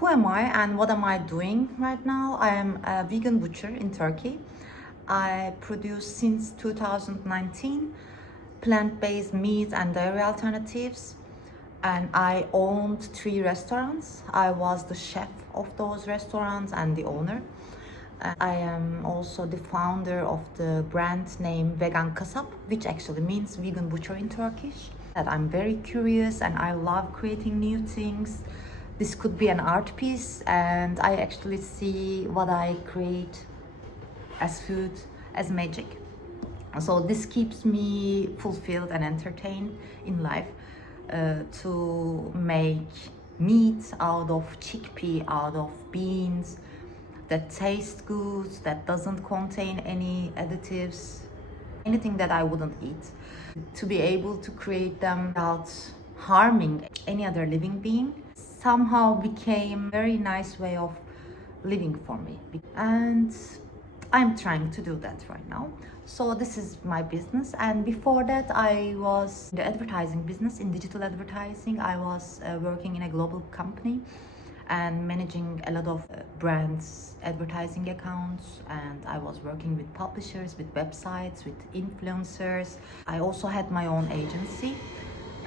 Who am I and what am I doing right now? I am a vegan butcher in Turkey. I produce since 2019 plant-based meat and dairy alternatives, and I owned 3 restaurants. I was the chef of those restaurants and the owner. I am also the founder of the brand name Vegan Kasap, which actually means vegan butcher in Turkish. That I'm very curious and I love creating new things. This could be an art piece, and I actually see what I create as food as magic. So this keeps me fulfilled and entertained in life, to make meat out of chickpea, out of beans, that tastes good, that doesn't contain any additives, anything that I wouldn't eat. To be able to create them without harming any other living being somehow became a very nice way of living for me. And I'm trying to do that right now. So this is my business, and before that I was in the advertising business, in digital advertising. I was working in a global company and managing a lot of brands advertising accounts, and I was working with publishers, with websites, with influencers. I also had my own agency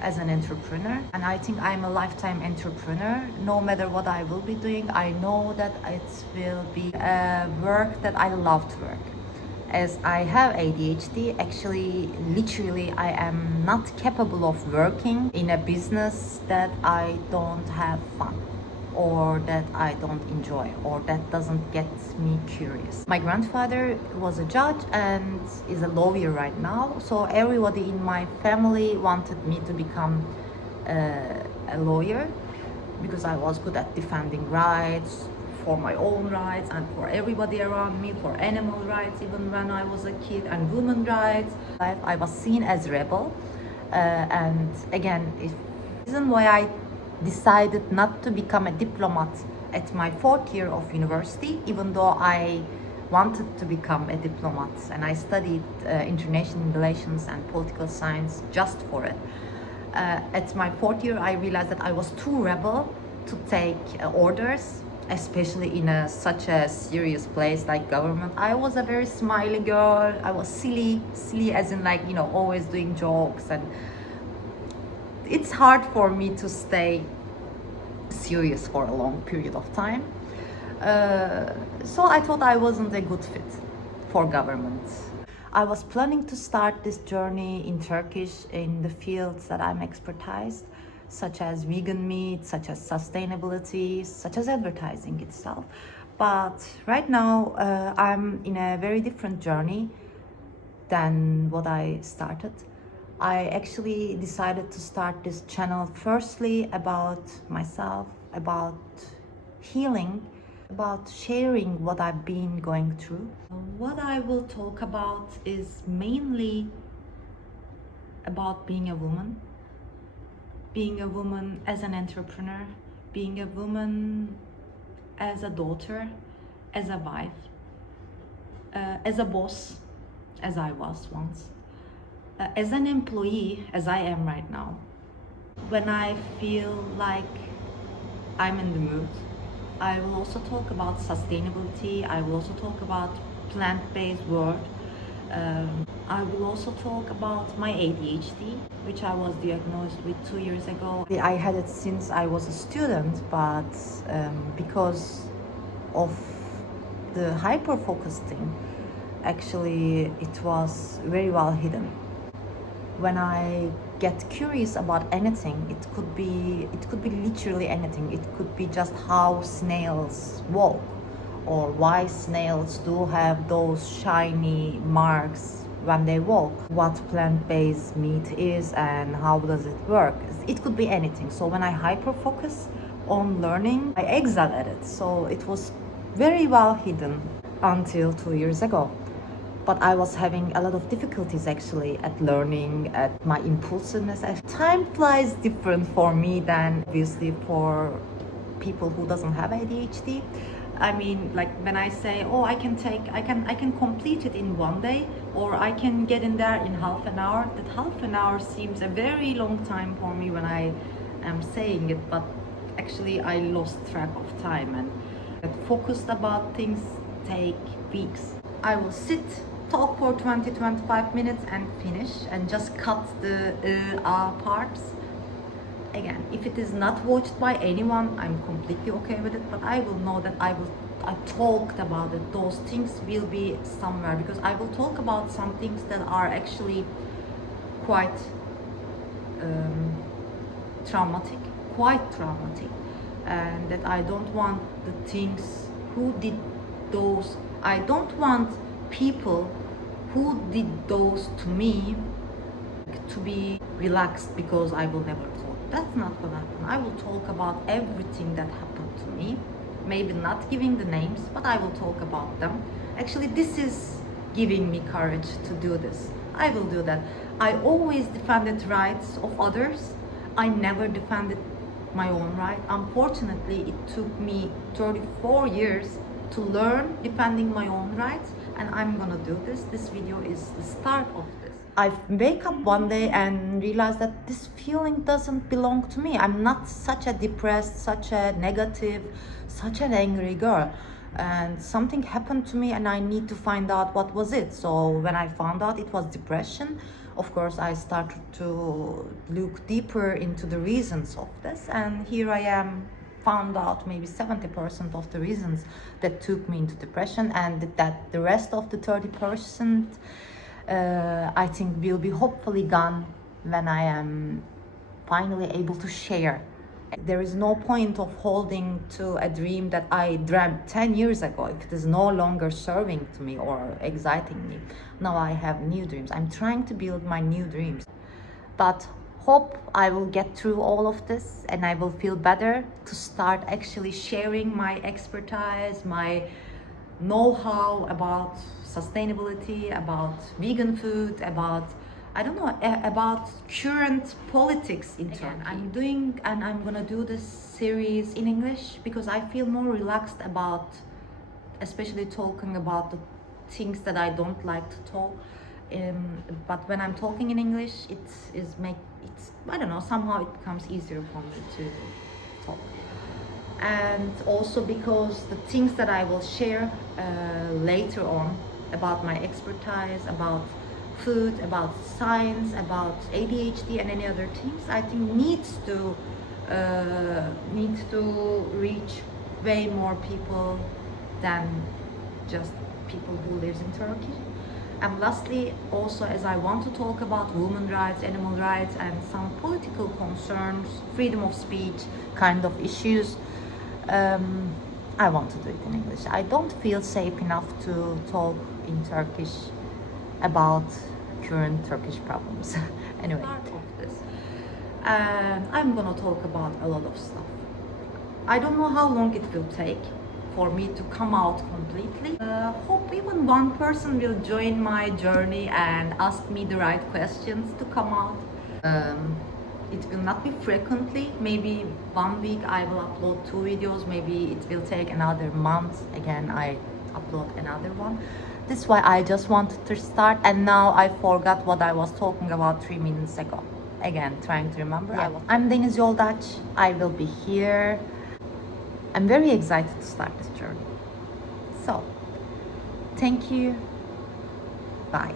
as an entrepreneur, and I think I'm a lifetime entrepreneur. No matter what I will be doing, I know that it will be a work that I love to work. As I have ADHD, actually, literally, I am not capable of working in a business that I don't have fun, or that I don't enjoy, or that doesn't get me curious. My grandfather was a judge and is a lawyer right now, so everybody in my family wanted me to become a lawyer because I was good at defending rights, for my own rights and for everybody around me, for animal rights even when I was a kid, and women rights. I was seen as rebel, and again, the reason why I decided not to become a diplomat at my 4th year of university, even though I wanted to become a diplomat, and I studied international relations and political science just for it. At my 4th year, I realized that I was too rebel to take orders, especially in such a serious place like government. I was a very smiley girl. I was silly as in, like, always doing jokes, and it's hard for me to stay serious for a long period of time. So I thought I wasn't a good fit for government. I was planning to start this journey in Turkish in the fields that I'm expertised, such as vegan meat, such as sustainability, such as advertising itself. But right now, I'm in a very different journey than what I started. I actually decided to start this channel firstly about myself, about healing, about sharing what I've been going through. What I will talk about is mainly about being a woman as an entrepreneur, being a woman as a daughter, as a wife, as a boss, as I was once, as an employee, as I am right now. When I feel like I'm in the mood, I will also talk about sustainability. I will also talk about plant-based world. I will also talk about my ADHD, which I was diagnosed with 2 years ago. I had it since I was a student, but because of the hyper-focus thing, actually it was very well hidden. When I get curious about anything, it could be literally anything. It could be just how snails walk, or why snails do have those shiny marks when they walk, what plant-based meat is and how does it work. It could be anything. So when I hyper focus on learning, I excel at it. So it was very well hidden until 2 years ago. But I was having a lot of difficulties actually at learning, at my impulsiveness. Time flies different for me than obviously for people who doesn't have ADHD. I mean, like when I say, oh, I can complete it in 1 day, or I can get in there in half an hour. That half an hour seems a very long time for me when I am saying it, but actually I lost track of time and focused about things take weeks. I will sit, talk for 20-25 minutes and finish and just cut the parts. Again, if it is not watched by anyone, I'm completely okay with it, but I will know that I talked about it. Those things will be somewhere, because I will talk about some things that are actually quite quite traumatic, and that I don't want the things who did those, I don't want people who did those to me to be relaxed because I will never talk. That's not gonna happen. I will talk about everything that happened to me, maybe not giving the names, but I will talk about them. Actually, this is giving me courage to do this. I will do that. I always defended rights of others. I never defended my own right. Unfortunately, it took me 34 years to learn defending my own rights, and I'm gonna do this. This video is the start of this. I wake up one day and realize that this feeling doesn't belong to me. I'm not such a depressed, such a negative, such an angry girl. And something happened to me and I need to find out what was it. So when I found out it was depression, of course I started to look deeper into the reasons of this, and here I am, found out maybe 70% of the reasons that took me into depression, and that the rest of the 30% I think will be hopefully gone when I am finally able to share. There is no point of holding to a dream that I dreamt 10 years ago if it is no longer serving to me or exciting me. Now I have new dreams. I'm trying to build my new dreams. But hope I will get through all of this and I will feel better to start actually sharing my expertise, my know-how about sustainability, about vegan food, about I don't know, about current politics in Turkey. I'm gonna do this series in English because I feel more relaxed about, especially talking about the things that I don't like to talk. But when I'm talking in English, I don't know, somehow it becomes easier for me to talk. And also because the things that I will share later on about my expertise, about food, about science, about ADHD and any other things, I think needs to reach way more people than just people who lives in Turkey. And lastly, also, as I want to talk about women rights, animal rights, and some political concerns, freedom of speech kind of issues, I want to do it in English. I don't feel safe enough to talk in Turkish about current Turkish problems. Anyway, of this, and I'm gonna talk about a lot of stuff. I don't know how long it will take for me to come out completely. Hope even one person will join my journey and ask me the right questions to come out. It will not be frequently. Maybe 1 week I will upload 2 videos. Maybe it will take another month. Again, I upload another one. This is why I just wanted to start, and now I forgot what I was talking about 3 minutes ago. Again, trying to remember. Yeah. I'm Deniz Yoldaç. I will be here. I'm very excited to start this journey. So, thank you. Bye.